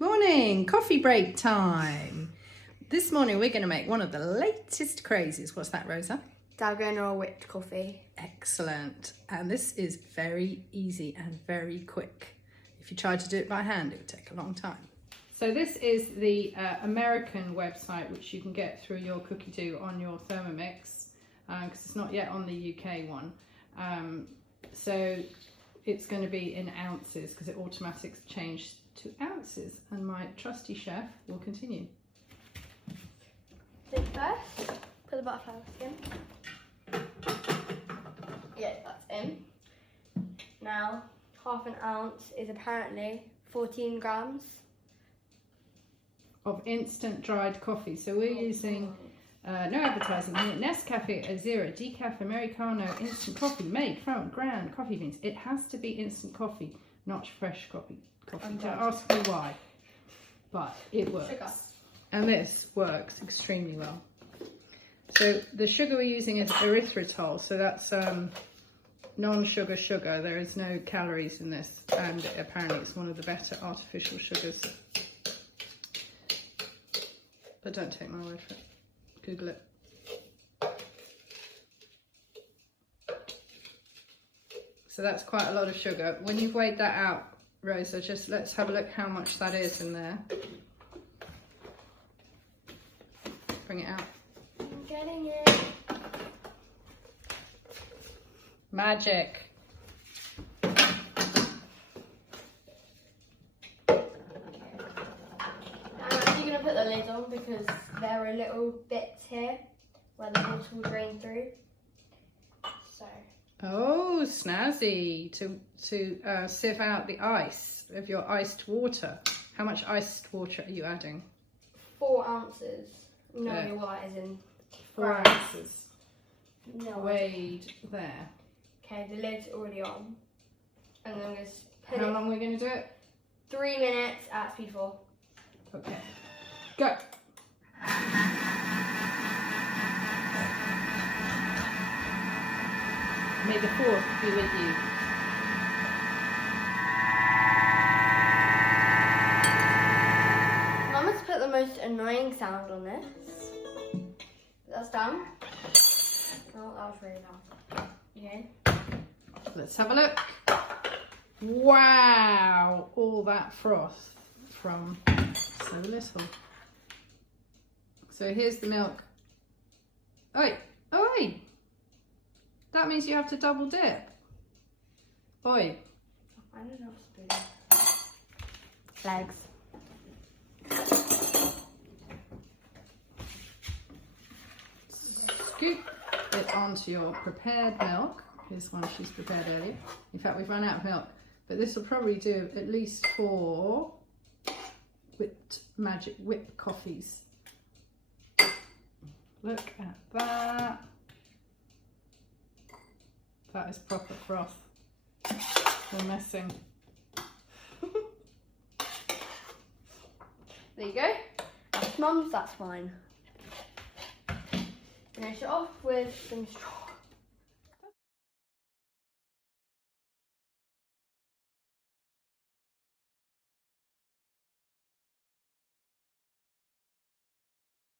Morning, coffee break time. This morning we're going to make one of the latest crazes. What's that, Rosa? Dalgona or whipped coffee. Excellent. And this is very easy and very quick. If you tried to do it by hand, it would take a long time. So this is the American website, which you can get through your cookie dough on your ThermoMix, because it's not yet on the UK one. So it's going to be in ounces because it automatically changed to ounces, and my trusty chef will continue. So first, put the butterfly skin. Yeah, that's in. Now, half an ounce is apparently 14 grams. Of instant dried coffee. So we're using, no advertising here, Nescafe Zero, Decaf Americano instant coffee made from ground coffee beans. It has to be instant coffee, not fresh coffee. Don't ask me why, but it works. Sugar. And this works extremely well. So the sugar we're using is erythritol, so that's non-sugar sugar. There is no calories in this, and apparently it's one of the better artificial sugars. But don't take my word for it. Google it. So that's quite a lot of sugar. When you've weighed that out, Rosa, just let's have a look how much that is in there. Bring it out. I'm getting it. Magic. I'm actually going to put the lid on because there are little bits here where the water will drain through. So. Oh, snazzy, to sieve out the ice of your iced water. How much iced water are you adding? 4 ounces. No, what is in 4 ounces. No. Weighed there. Okay, the lid's already on. And then I'm going to put How long are we going to do it? 3 minutes at speed 4. Okay, go. May the fourth be with you. Mama's put the most annoying sound on this. That's done. Oh, that was really loud. Okay. Let's have a look. Wow, all that froth from so little. So here's the milk. Oi, oi! That means you have to double dip. Oi. I don't know spoon. Legs. Scoop it onto your prepared milk. Here's one she's prepared earlier. In fact, we've run out of milk, but this will probably do at least 4 magic whip coffees. Look at that. That is proper froth. We're messing. There you go. That's Mum's, that's fine. Finish it off with some straw.